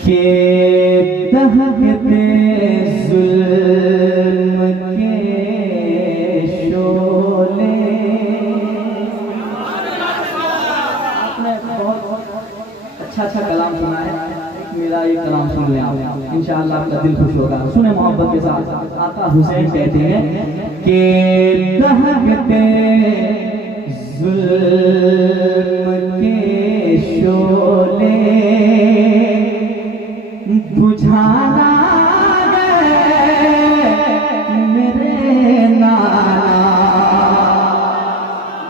के दहकते जुल्म के शोले। आपने बहुत अच्छा कलाम सुना है, मेरा ये कलाम सुन लें आप, इंशाअल्लाह आपका दिल खुश होगा। सुने मोहब्बत के साथ। आका हुसैन कहते हैं कि दहकते जुल्म के शोले बुझाना मेरे नाना।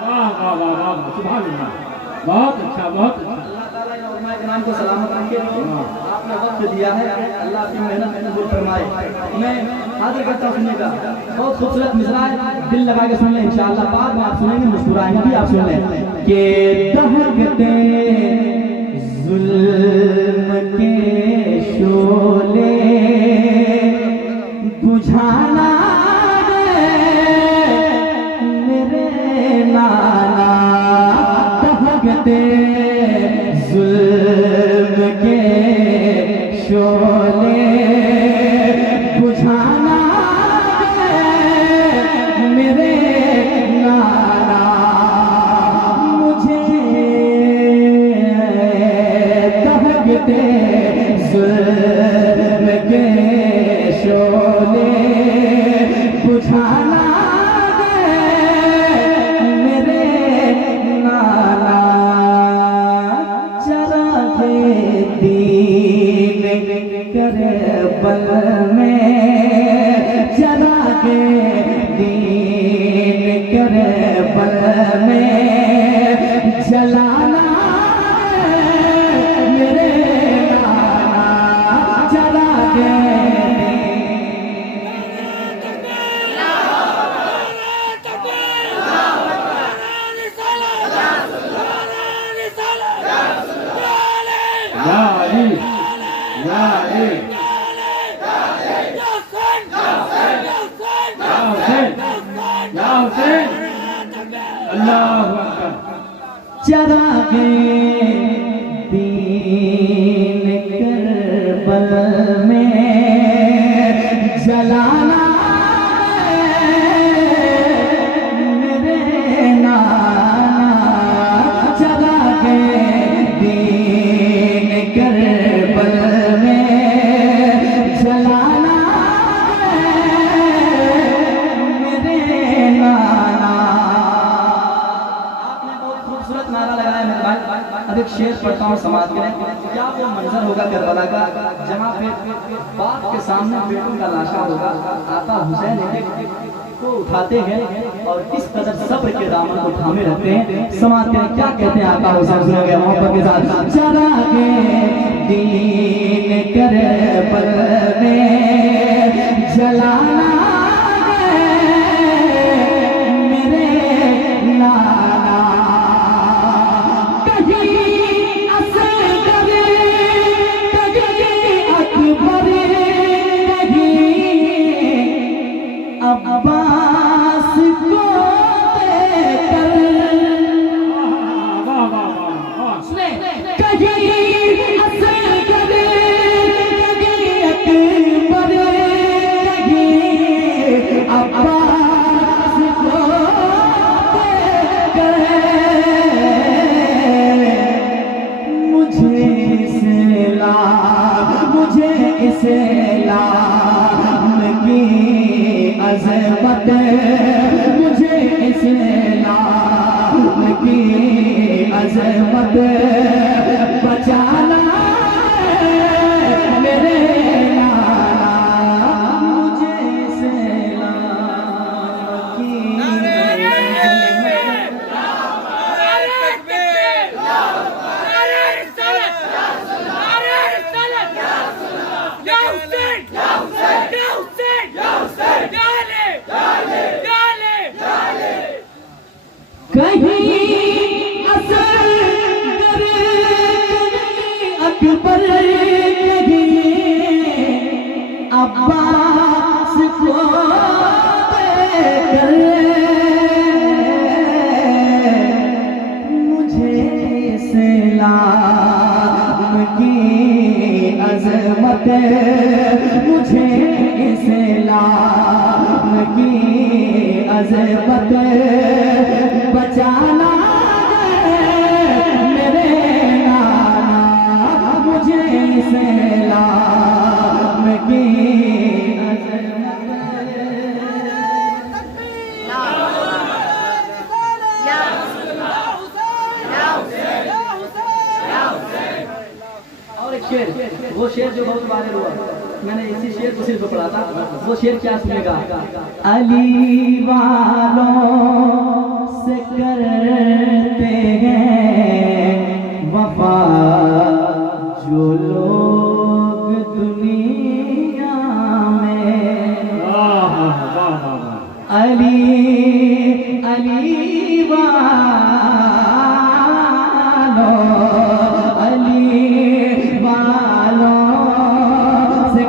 वाह वाह वाह वाह, सुभान अल्लाह, बहुत अच्छा बहुत अच्छा। अल्लाह ताला इन उलमा इकराम को सलामत रखे। आपने वक्त दिया है, अल्लाह आपकी मेहनत कबूल फरमाए। मैं हाजिर करता हूं सुनिएगा, बहुत खूबसूरत मिसरा है, दिल लगा के सुन लें इंशाअल्लाह। बाद में आप सुनेंगे मुस्कुराएंगे भी, आप सुन लें कि दहकते जुल्म के शोले बुझाना मेरे नाना। दहकते जुल्म के शोले बुझाना मेरे नाना। मुझे दहकते जुल्म के शोले बुझाना मेरे नाना। चरागे दीन करबल में, चरागे दीन करबल में जलाना मेरे नाना। चरागे या अली या अली या हुसैन, अल्लाहु अकबर। चरागे दीन करबल में जलाना मेरे नाना। चरागे दीन करबल में जलाना मेरे नाना। आपने बहुत खूबसूरत नारा लगाया मेरे भाई। अब एक शेर पढ़ता हूँ समाज के लिए। क्या वो मंजर होगा करबला का जहाँ पे बाप के सामने बेटों का लाशा होगा। आका हुसैन को उठाते हैं और इस कदर सब्र के दामन को थामे रखते हैं। समाज के लिए क्या कहते हैं आका हुसैन, सुनेंगे मोहब्बत के साथ। चरागे दीन करबल में जलाना मेरे नाना। कहीं असगर कहीं अकबर कहीं अब्बास को देकर वाह वाह वाह वाह। कहीं असगर कहीं अकबर कहीं अब्बास को देकर मुझे इस्लाम की अज़मत, मुझे इस्लाम की अज़मत बचाना मेरे नाना। मुझे इस्लाम की कहीं असगर को देकर मुझे सलाम की अजमत, मुझे सलाम की अजमत बचाना मेरे नाना, मुझे सलाम की शेर, वो शेर जो बहुत वायरल हुआ, मैंने इसी शेर को सिर्फ पढ़ा था। वो शेर क्या सुनेगा? अली वालों से करते हैं वफा जो लोग दुनिया में, अली अली वालों, अली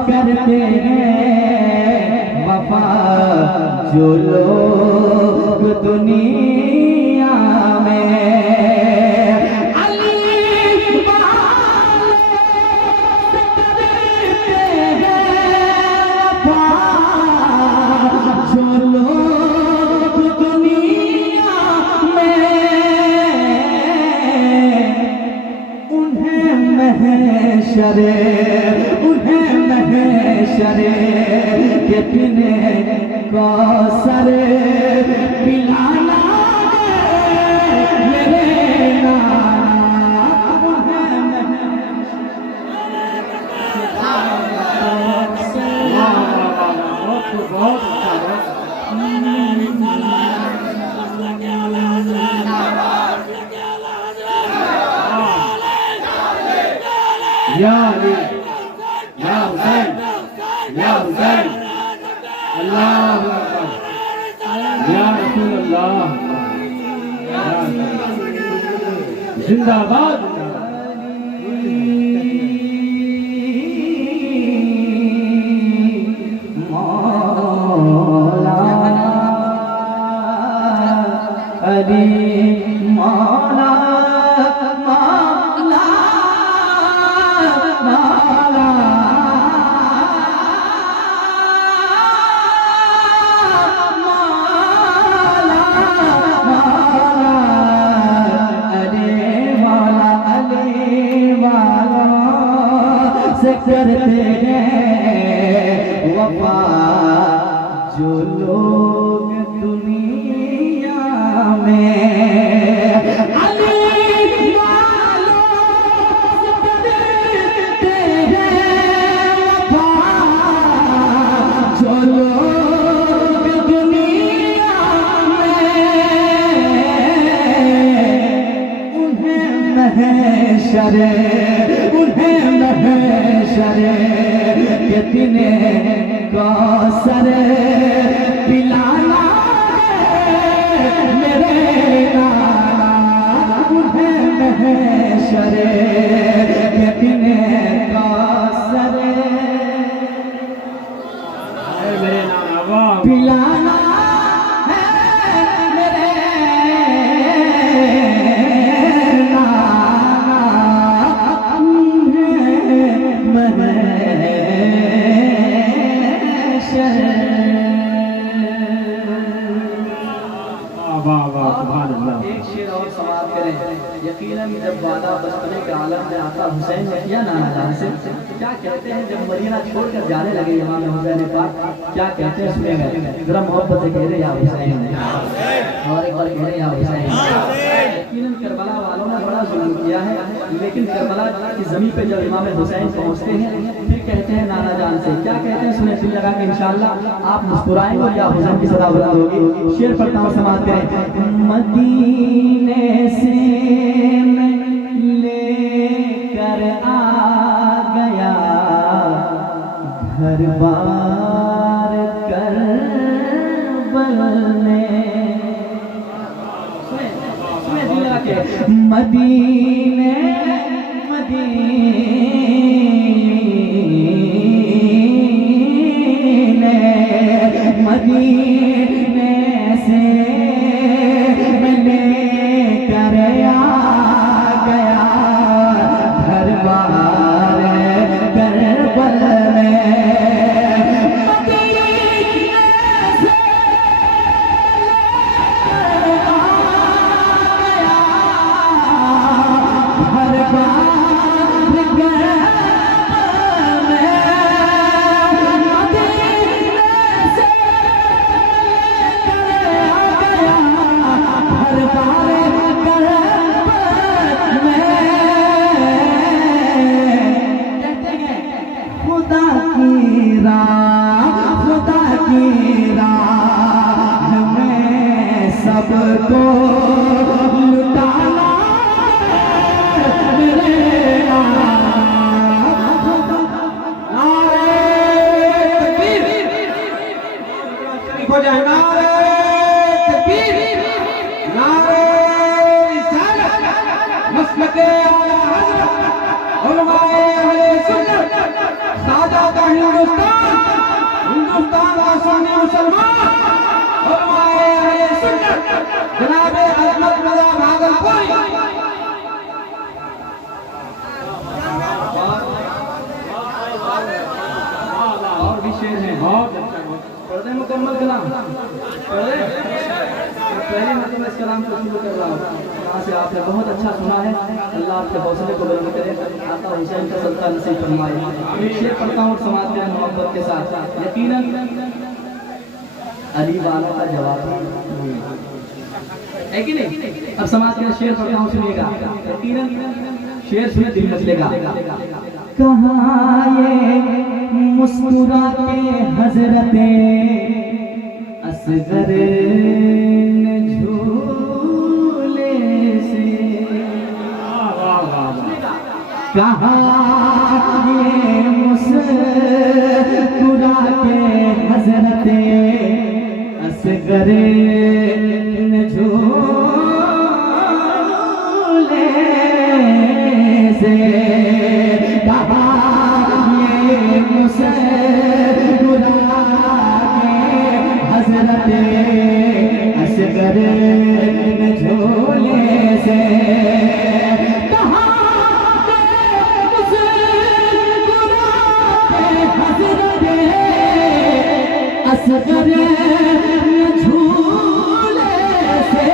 करते हैं वफा जो लोग दुनिया में, अली करते हैं वफा जो लोग दुनिया में, उन्हें महशरे महशरे के पीने कौसर पिलाना मेरे नाना, बहुत अच्छा है। या अली, या हुसैन, या हुसैन, अल्लाह अकबर, या रसूल अल्लाह, जिंदाबाद। मौला अली मौला मौला मौला से करते हैं वफा जो लोग दुनिया में, अली वालों से करते हैं वफा जो लोग दुनिया में, उन्हें महशरे के पीने कौसर पिलाना मेरे नाना, उन्हें महशरे के पीने कौसर मेरे नाना वाह पिलाना है मेरे एक शेर और समाप्त करें। यकीनन जब वादा बचपने के आलम में आता हुसैन ने किया नाना जान से, क्या कहते हैं जब मदीना छोड़कर जाने लगे इमाम हुसैन पाक, क्या कहते हैं सुनेंगे जरा मोहब्बत से कह रहे या हुसैन, और एक बार कह रहे या हुसैन। यकीनन करबला वालों ने बड़ा जुल्म किया है, लेकिन करबला की जमीन पे जब इमाम हुसैन पहुंचते हैं फिर कहते हैं नाना जान से, क्या कहते हैं सुने, दिल लगा के इंशाअल्लाह आप मुस्कुराएंगे और या हुसैन की सदा बुलंद होगी। शेर पढ़ता हूं समाप्त करें। मदीने से मैं लेकर आ गया घर बार करबल में, सुने दिल लगा के, मदीने मदीने मदीने से लेकर आ गया दरबार करबल सबको लुटाना मेरे हो जाए नारे तकबीर, नारे रिसालत, मसलके आला हज़रत, उलमाए अहले सुन्नत, सादात हिंदुस्तान, हिंदुस्तान का सुन्नी मुसलमान, उलमाए अहले सुन्नत, जनाबे अज़मत रज़ा भागलपुरी। और भी शेर हैं। बहुत अच्छा, पर्दे मुकम्मल कलाम पर्दे पहली मतलब इस कलाम को शुरू कर रहा हूँ। वहाँ से आपने बहुत अच्छा सुना है। अल्लाह आपके हौसले को बुलंद करे, आता हुसैन का सदका नसीब फरमाए। एक शेर पढ़ता हूँ और समाते हैं मोहब्बत के साथ। यकीनन अली वालों का जवाब है कि नहीं? अब समाज के शेर पढ़ता हूँ, सुनिएगा। यकीनन शेर सुने दिल मचलेगा। कहाँ ये मुस्कुरा के हजरते असगर झूले से, कहाँ ये मुस्कुरा के हजरते असगर झूले से, असगर झोले से असगर झूले से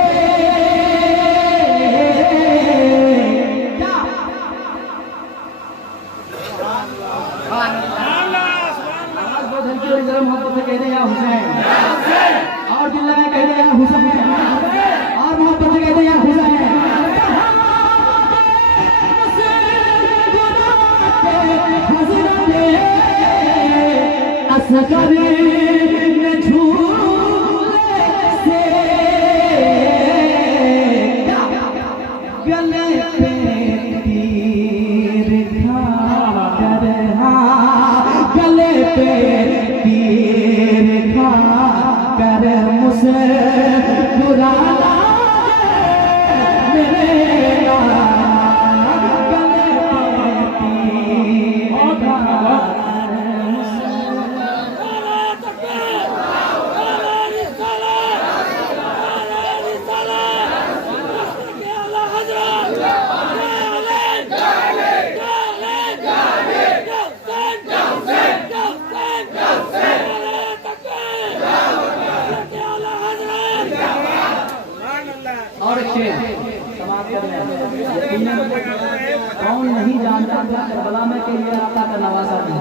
जरा मोहब्बत से कह दे या हुसैन, और दिल लगा कह दे या हुसैन, और मोहब्बत से कह दे या हुसैन। असगर झूले से गले पे तीर खाकर, गले पे तीर खाकर मुस्कुराना मेरे गले पे तीर खाकर और एक शेर समाप्त कर लें। यकीनन कौन नहीं जानता था करबला में कि ये आका का नवासा था,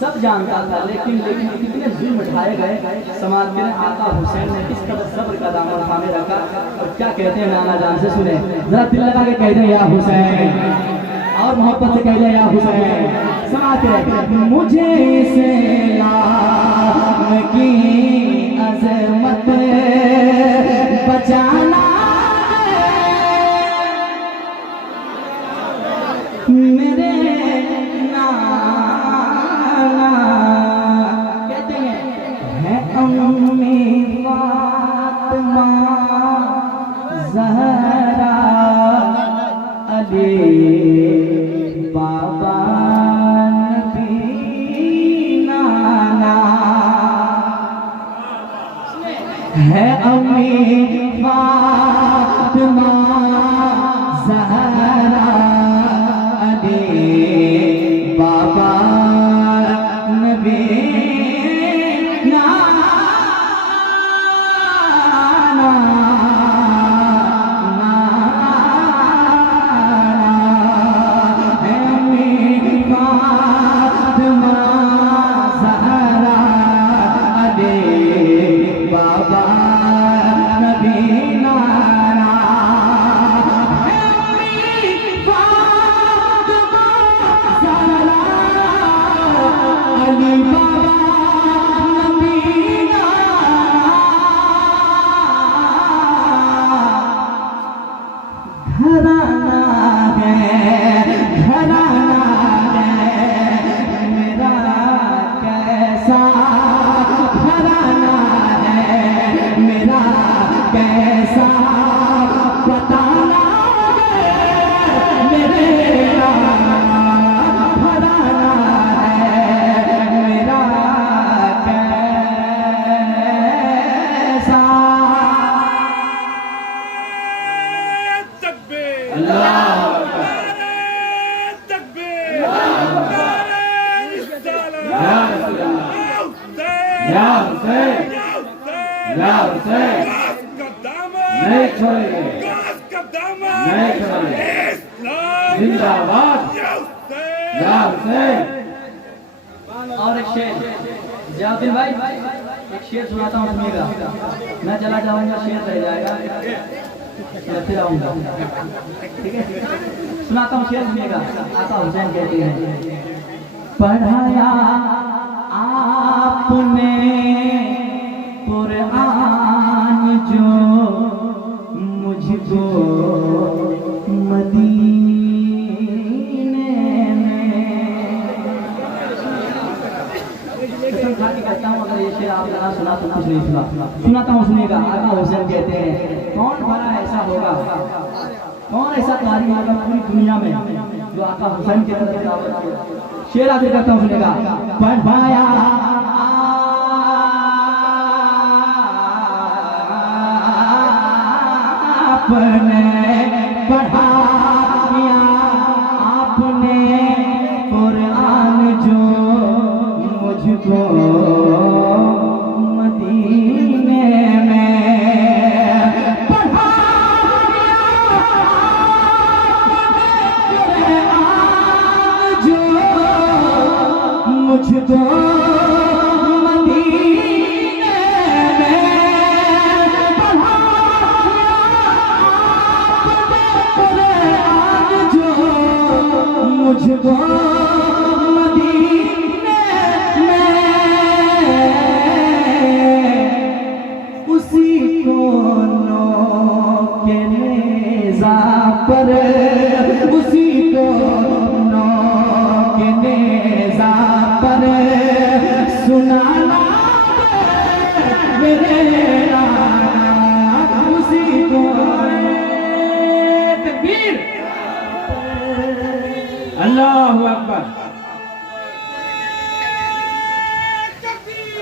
सब जानता था, लेकिन कितने जुल्म उठाए गए। समाज के आका हुसैन ने किस कदर सब्र का दामन थामे रखा। और क्या कहते हैं नाना जान से सुने, जरा दिल लगा के कह दे या हुसैन, और मोहब्बत से कह दे या हुसैन। समाज के मुझे से लाम की अजमत बचाना मेरे नाना कहते हैं है अम्मी फातिमा ज़हरा अली बाबा नबी नाना है अम्मी फातिमा ज़हरा अली बाबा नबी नहीं छोड़ेंगे, नहीं छोड़ेंगे। जिंदाबाद या हुसैन। और एक शेर जियाउद्दीन भाई, एक शेर सुनाता हूँ सुनिएगा। मैं चला जाऊंगा शेर रह जाएगा, रहते रहूंगा। ठीक है, सुनाता हूँ शेर सुनिएगा। आका हुसैन कहते हैं, पढ़ाया आपने कुरान जो मुझको मदीने में। कसम खा के कहता हूँ, अगर ये शेर आप यहाँ सुना तो कुछ नहीं सुना। सुनाता हूँ सुनिएगा। आका हुसैन कहते हैं, कौन भला ऐसा होगा, कौन ऐसा कारी होगा पूरी दुनिया में जो आका हुसैन के तरफ दावत करे। शेर आगे करता हूँ सुनिएगा। पढ़ाया आपने, पढ़ाया आपने कुरान जो मुझको मदीने में। पढ़ाया कुरान जो मुझको मुझको मदीने में, उसी कोनों के नेज़ा पर, उसी कोनों के नेज़ा पर सुनाना मेरे उसी को तकबीर। अल्लाहु अकबर,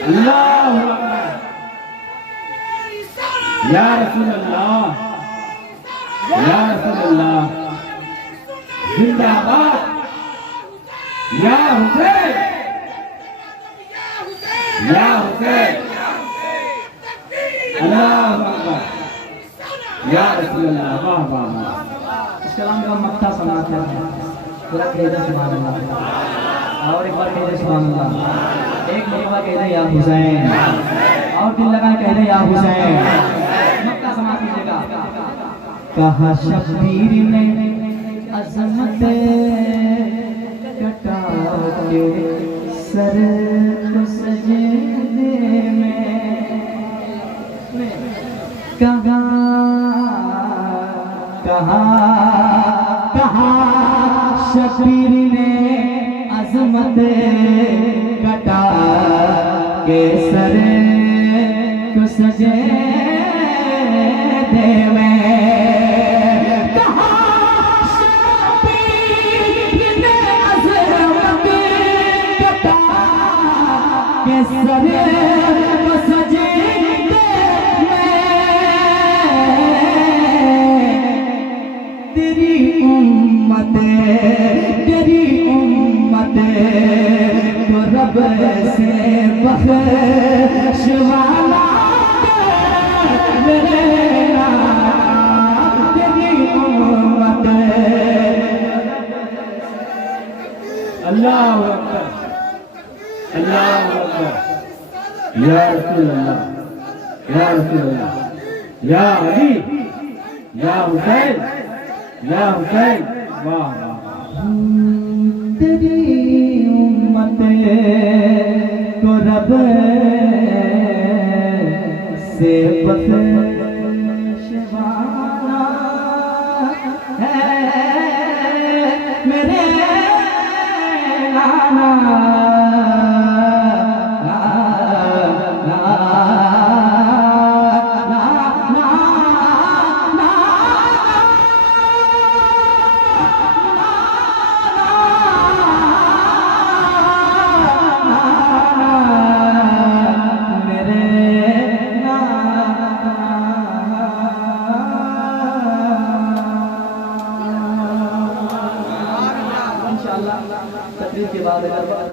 अल्लाहु अकबर। या रसूल अल्लाह, या रसूल अल्लाह। जिंदाबाद या हुसैन, या हुसैन। अल्लाहु अकबर, या रसूल अल्लाह। वाह वाह वाह। इस कलाम का मक्ता समाप्त है। पूरा कह सुभान अल्लाह, और एक बार कह दे सुभान अल्लाह। एक मरतबा कह दे या हुसैन, और दिल लगा कह दे या हुसैन। मक्ता समाप्त कीजिएगा। कहा शब्बीर ने अज़मत कटा के सर को सजदे में, कहा कहा कहा शब्बीर ने अज़मत कटा के सर को सजदे में। कहा शब्बीर ने अज़मत कटा के सर को सजदे उम्मत तेरी उम्मत तो रब से बख्शवाना मेरे नाना तेरी उम्मत। अल्लाह अकबर, अल्लाह अकबर। या रसूल अल्लाह, या रसूल अल्लाह, या अली, या हुसैन, या हुसैन। वाह वाह। तेरी उम्मत को रब से बख्शवाना है मेरे नाना। इंशाअल्लाह तकरीर के बाद अगर